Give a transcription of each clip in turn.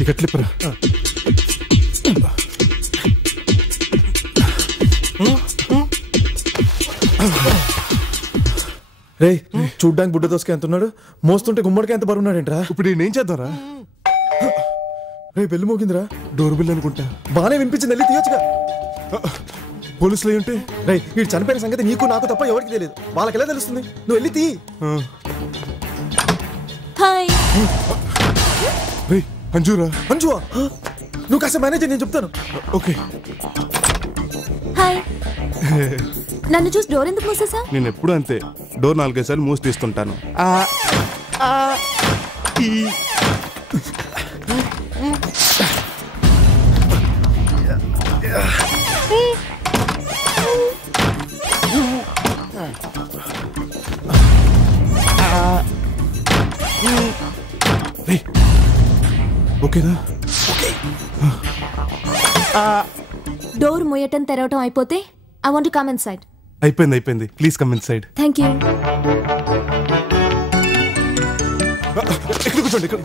ఇక్కడ క్లిప్పరా. రే చూడ్డానికి బుడ్డ దోసకి ఎంత ఉన్నాడు, మోస్తుంటే గుమ్మడికి ఎంత బరువున్నాడేంట్రా. ఇప్పుడు నేనేం చేద్దాంరా? రే బెల్లు మోగిందిరా. డోర్ బిల్ అనుకుంటా. బానే వినిపించింది, వెళ్ళి తీయొచ్చుగా. పోలీసులు ఏంటి? రే వీడు చనిపోయిన సంగతి నీకు నాకు తప్ప ఎవరికి తెలియదు, వాళ్ళకెలా తెలుస్తుంది? నువ్వు వెళ్ళి తీ. హాయ్. రే అంజురా. అంజువా, నువ్వు కాస్త మేనేజర్, నేను చెప్తాను. ఓకే. హాయ్. నన్ను చూసి డోర్ ఎందుకు మూసేసా? నేను ఎప్పుడు అంతే, డోర్ 4-5 సార్లు మూసి తీస్తుంటాను. ఓకేనా? డోర్ మొయ్యటం తెరవటం అయిపోతే I want to come inside. అయిపోయింది. Please come inside. Thank you. ఇక్కడ కూర్చోండి. ఇక్కడ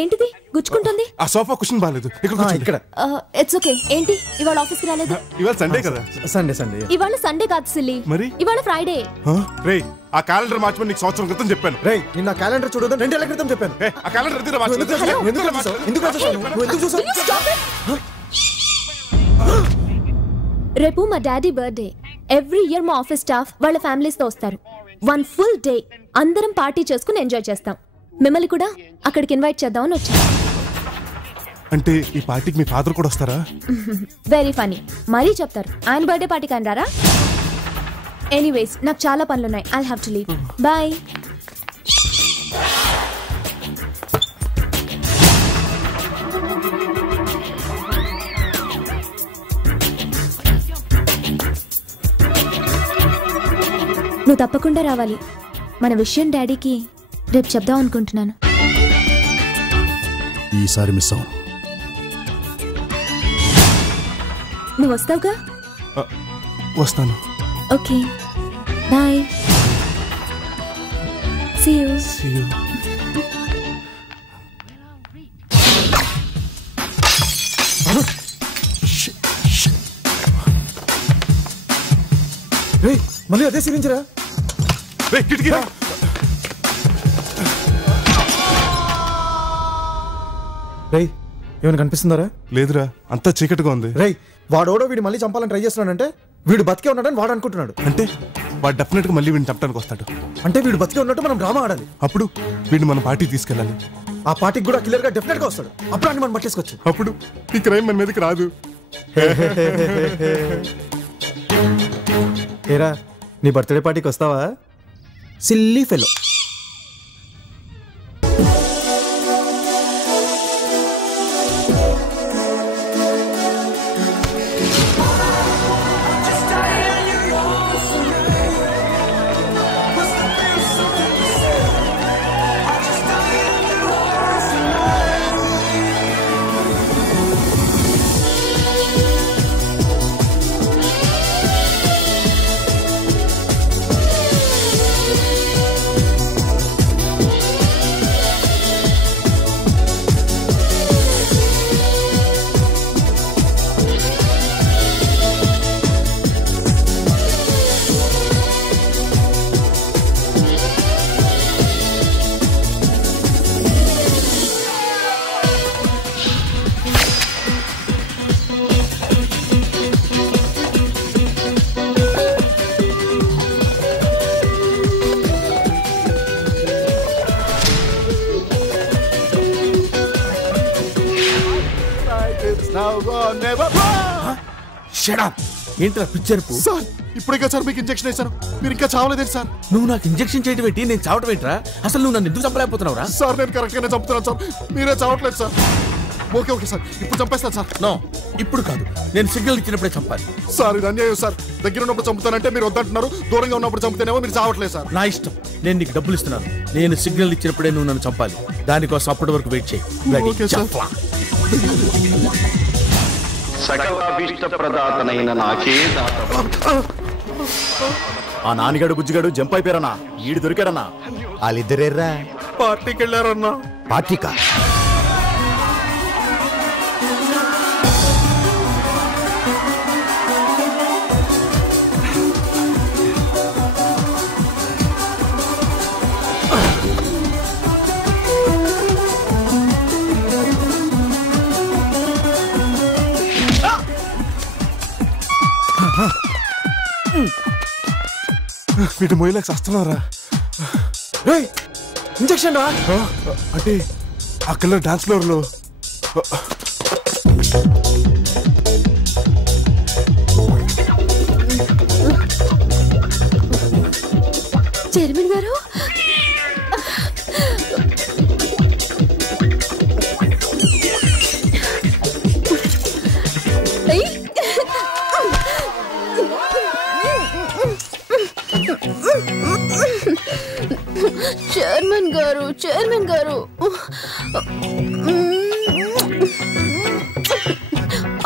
ఏంటిది గుచ్చుకుంటుంది? ఆ సోఫా కుషన్ బాగాలేదు. ఇక్కడ. It's okay. ఏంటి ఇవాళ ఆఫీస్కి రాలేదు? ఇవాళ సండే కదా. సండే ఇవాళ సండే కాదు సిల్లీ, మరి ఇవాళ ఫ్రైడే. రే ఆ క్యాలెండర్ మార్చమని నీకు సంవత్సరం క్రితం చెప్పాను. రే నిన్న క్యాలెండర్ చూడొద్దు, 2 ఏళ్ల క్రితం చెప్పాను. ఆ క్యాలెండర్ రేపు మా డాడీ బర్త్డే. ఎవ్రీ ఇయర్ మా ఆఫీస్ స్టాఫ్ వాళ్ళ ఫ్యామిలీస్ తో వస్తారు. 1 ఫుల్ డే అందరం పార్టీ చేసుకుని ఎంజాయ్ చేస్తాం. మిమ్మల్ని కూడా అక్కడికి ఇన్వైట్ చేద్దామని వచ్చాను. అంటే ఈ పార్టీకి మీ ఫాదర్ కూడా వస్తారా? Very funny. మరీ చెప్తారు ఆయన బర్త్డే పార్టీకి అని రారా? ఎనీవేస్ నాకు చాలా పనులున్నాయి. I'll have to leave. Bye. నువ్వు తప్పకుండా రావాలి. మన విషయం డాడీకి రేపు చెప్దాం అనుకుంటున్నాను. ఈసారి మిస్ అవును. నువ్వు వస్తావుగా? వస్తాను. Okay bye. See you. రే మళ్ళీ అదే సిరించరా. రే కిటికీరా. రేయ్ ఏమైనా కనిపిస్తుందారా? లేదురా, అంతా చీకటిగా ఉంది. రేయ్ వాడోడో వీడు మళ్ళీ చంపాలని ట్రై చేస్తున్నాడంటే వీడు బతికే ఉన్నాడని వాడు అనుకుంటున్నాడు. అంటే వాడు డెఫినెట్ గా మళ్ళీ వీడిని చంపడానికి వస్తాడు. అంటే వీడు బతికే ఉన్నట్టు మనం డ్రామా ఆడాలి. అప్పుడు వీడిని మన పార్టీ తీసుకెళ్ళాలి. ఆ పార్టీకి కూడా కిల్లర్ గా డెఫినెట్ గా వస్తాడు. అప్పుడు అని మనం పట్టేసుకోవచ్చు. అప్పుడు ఈ క్రైమ్ మన మీదకి రాదు. ఏరా నీ బర్త్డే పార్టీకి వస్తావా? Silly fellow. ఏంట్రా పిచ్చర్పు? సార్ ఇప్పుడే కదా సార్ మీకు ఇంజెక్షన్ వేశాను, మీరు ఇంకా చావలేదు సార్. నువ్వు నాకు ఇంజెక్షన్ చేయడం ఏంటి, నేను చావటం ఏంట్రా? అసలు నువ్వు నన్ను ఎందుకు చంపలేకపోతున్నావురా? సార్ నేను కరెక్ట్ గానే చంపుతున్నాను సార్, మీరే చావట్లేదు సార్. ఓకే సార్ ఇప్పుడు చంపేస్తాను సార్. నో ఇప్పుడు కాదు, నేను సిగ్నల్ ఇచ్చినప్పుడే చంపాలి. సార్ ఇది అన్యాయం సార్, దగ్గర ఉన్నప్పుడు చంపుతానంటే మీరు వద్దంటున్నారు, దూరంగా ఉన్నప్పుడు చంపుతేనేమో మీరు చావట్లేదు సార్. నా ఇష్టం, నేను నీకు డబ్బులు ఇస్తున్నాను, నేను సిగ్నల్ ఇచ్చినప్పుడే నువ్వు నన్ను చంపాలి. దానికోసం అప్పటి వరకు వెయిట్ చేయి. సకలాభీష్ట ప్రదాతనైన నాకే దాత ఆ నానిగాడు బుజ్జిగాడు జంప్ అయిపోయారన్నా. ఈడు దొరికాడన్నా. వాళ్ళిద్దరేర్రా పార్టీకి వెళ్ళారన్నా. పార్టీకా? వీటి మొయ్యలకు వస్తున్నారా? ఇంజక్షన్ రా. అంటే అక్కడ డాన్స్ ఫ్లోర్ లో చైర్మన్ గారు చైర్మన్ గారు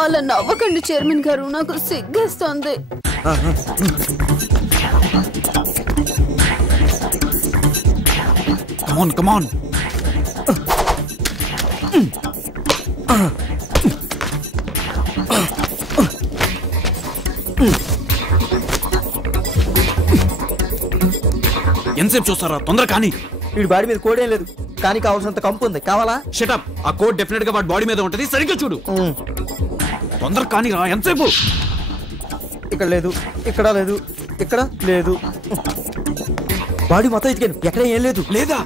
అలా నవ్వకండి చైర్మన్ గారు, నాకు సిగ్గేస్తోంది. Come on. ఎంతసేపు చూస్తారా? తొందర కానీ. వీడి బాడీ మీద కోడ్ ఏం లేదు, కానీ కావాల్సినంత కంపు ఉంది. కావాలా? షటప్. ఆ కోడ్ డెఫినెట్ గా వాడి బాడీ మీద ఉంటది. సరిగ్గా చూడు. తొందర కానీ రా. ఎంతసేపు? ఇక్కడ లేదు, ఇక్కడ లేదు, ఇక్కడ లేదు. బాడీ మొత్తం ఇదిగాను, ఎక్కడ ఏం లేదు. లేదా?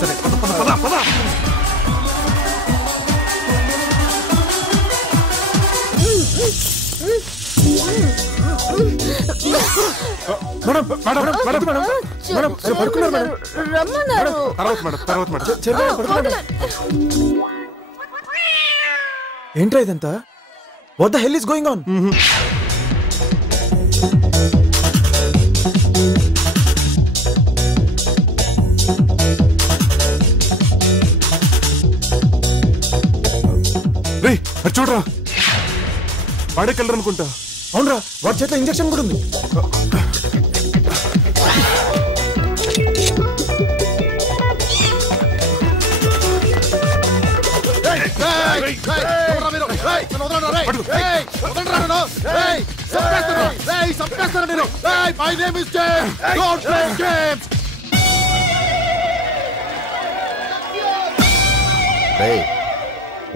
సరే పద. ఏంట్రా ఇదంతా? What the hell is going on? చూడరా, వాడకెళ్ళరు అనుకుంటా. అవునరా, వాడి చేతిలో ఇంజక్షన్ కూడా ఉంది.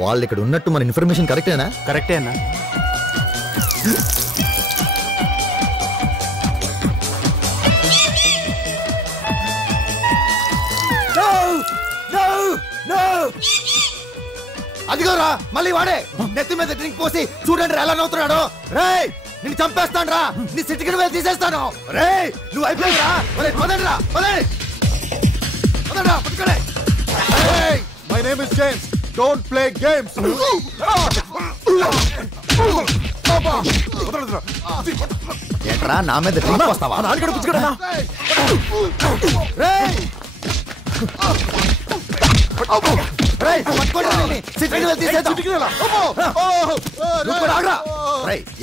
వాళ్ళు ఇక్కడ ఉన్నట్టు మన ఇన్ఫర్మేషన్ కరెక్టేనా? కరెక్టే అన్నా. అదిగోరా మళ్ళీ వాడే నెత్తి మీద డ్రింక్ పోసి చూడండి ఎలా నవ్వుతున్నాడు. రేయ్ నిన్ను చంపేస్తాను రా, నీ సిటికి వెళ్ళి తీసేస్తాను. రేయ్ నువ్వు అయిపోయిరా. పదండ్రా పట్టుకోలే. My name is James. Don't play games. ఏంట్రా నా మీద డ్రింక్ పోస్తావా? నానిగాడు బుజ్జిగాడన్నా.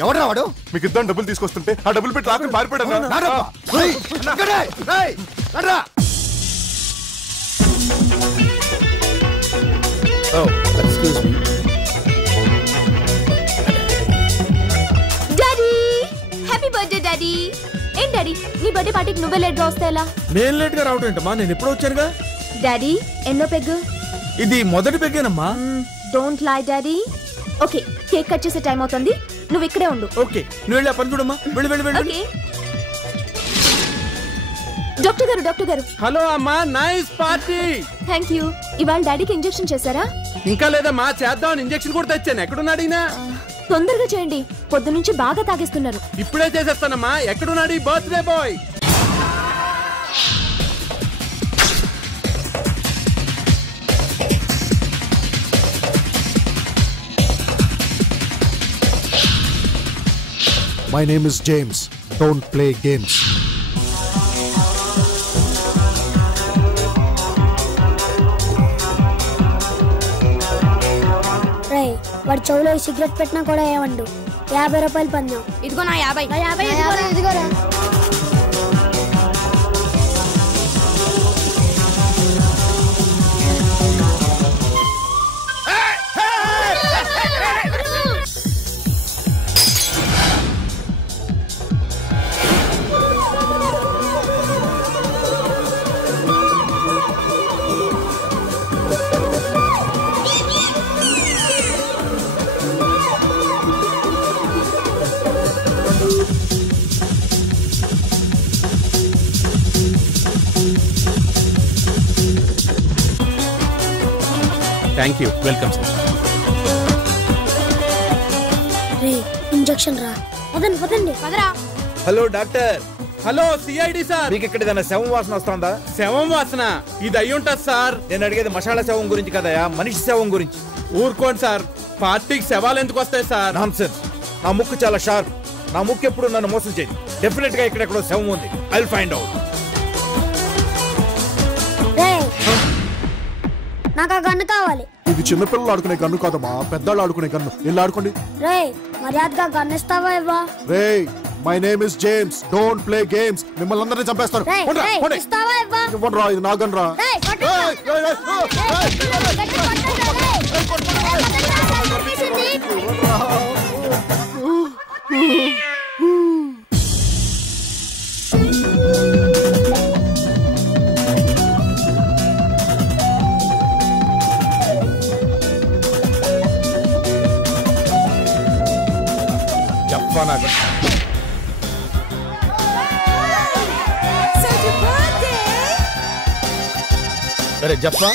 ఎవడరా వాడు? మీకు ఇద్దరు డబ్బులు తీసుకొస్తుంటే ఆ డబ్బులు పెట్టి రాత్రి పారిపోయాడు. Daddy, happy birthday daddy. ఏం డాడీ, నీ బర్త్డే పార్టీకి నువ్వే లేట్ గా వస్తే ఎలా? నేను లేట్ గా రావడం ఏంటమ్మా? నేను ఎప్పుడు వచ్చానుగా. డాడీ ఎన్నో పెగ్గు? ఇది మొదటి పెగ్గేనమ్మా. Don't lie daddy. Okay, cake cut చేసే టైం అవుతుంది, నువ్వు ఇక్కడే ఉండు. ఓకే, నువ్వు వెళ్ళి ఆ పని చూడమ్మా. వెళ్ళి. ఓకే. డాక్టర్ గారు. హలో అమ్మా, నైస్ పార్టీ. Thank you. ఇవాళ డాడీకి ఇంజెక్షన్ చేశారా? ఇంకా లేదమ్మా, చేద్దామని ఇంజెక్షన్ కూడా తెచ్చాను. ఎక్కడున్నాడు ఈయన? తొందరగా చేయండి, పొద్దు నుంచి బాగా తాగేస్తున్నారు. ఇప్పుడే చేసేస్తానమ్మా. ఎక్కడున్నాడు ఈ birthday boy? My name is James. Don't play games. వాడు చెవులో సిగరెట్ పెట్టినా కూడా ఏమండు. 50 రూపాయలు పందెం. ఇదిగో నా 50. నా 50 ఇదిగోరా. Thank you. Welcome sir. Ray injection రా. పదండి పదండి. పదరా. Hello doctor. Hello CID sir. మీకు ఇక్కడ ఏదైనా శవం వాసన వస్తుందా? శవం వాసన ఇది అయ్యుంటది సార్. నేను అడిగేది మసాలా శవం గురించి కదయా, మనిషి శవం గురించి. ఊరుకోండి సార్, పార్టీకి శవాలు ఎందుకు వస్తాయి సార్? నాన్సెన్స్. నా ముక్కు చాలా షార్ప్. నా ముక్కు ఎప్పుడు నన్ను మోసం చేయదు. డెఫినెట్ గా ఇక్కడెక్కడో శవం ఉంది. I will find out. రే నాకు ఆ గన్ను కావాలి. ఇది చిన్నపిల్లలు ఆడుకునే గన్ను కాదమ్మా, పెద్దవాళ్ళు ఆడుకునే గన్ను. వెళ్ళి ఆడుకోండి. రే మర్యాదగా గన్ను ఇస్తావా ఇవ్వా? రే my name is James, don't play games. మిమ్మల్ని అందరినీ చంపేస్తారు. రే రే ఇస్తావా ఇవ్వా? ఇవ్వండి రా, ఇది నా గన్ రా. రే కొట్టు. చెప్పా నాకు. అరే చెప్పా.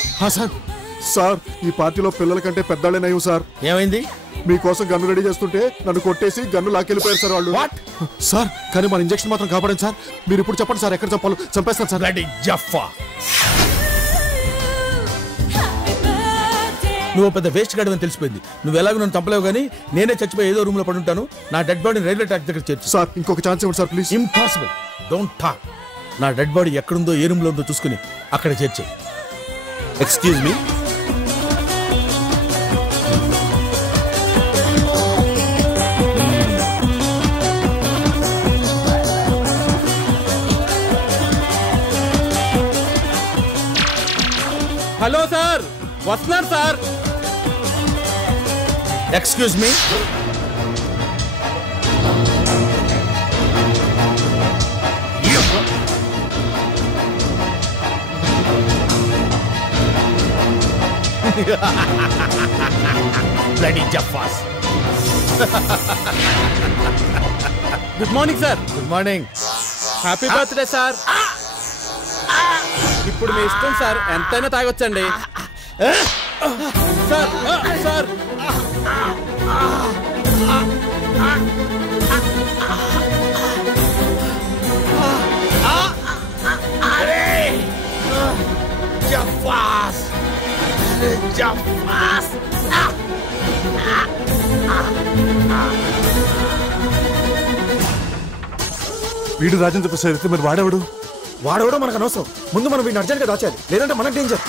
సార్ ఈ పార్టీలో పిల్లల కంటే పెద్దవాళ్ళే నయం సార్. ఏమైంది? మీకోసం గన్ను రెడీ చేస్తుంటే నన్ను కొట్టేసి గన్ను లాక్కెళ్ళిపోయారు సార్ వాళ్ళు. సార్ కానీ మన ఇంజెక్షన్ మాత్రం కాపాడండి సార్. మీరు ఇప్పుడు చెప్పండి సార్, ఎక్కడ చంపాలో చంపేస్తాను సార్. రెడీ జఫా. నువ్వు పెద్ద వేస్ట్ గాడి అని తెలిసిపోయింది. నువ్వు ఎలాగో నన్ను చంపలేవు కానీ నేనే చచ్చిపోయి ఏదో రూమ్ లో పడి ఉంటాను. నా డెడ్ బాడీ రైల్వే ట్రాక్ దగ్గర చేర్చు. సార్ ఇంకొక ఛాన్స్ ఇవ్వండి sir please. Impossible. Don't talk. నా డెడ్ బాడీ ఎక్కడుందో ఏ రూమ్ లో ఉందో చూసుకుని అక్కడ చేర్చే. Excuse me. హలో సార్, వస్తున్నారు sir. Excuse me. Bloody Jaffas. Good morning sir. Good morning. Happy birthday sir. ఇప్పుడు మీ ఇష్టం సార్, ఎంతైనా తాగొచ్చండి. సార్ సార్ వీడు రాజేంద్ర ప్రసాద్ అయితే మరి వాడేవాడు? వాడవడం మనకు అనవసరం. ముందు మనం వీడిని అర్జెంట్గా దాచాలి, లేదంటే మనకు డేంజర్.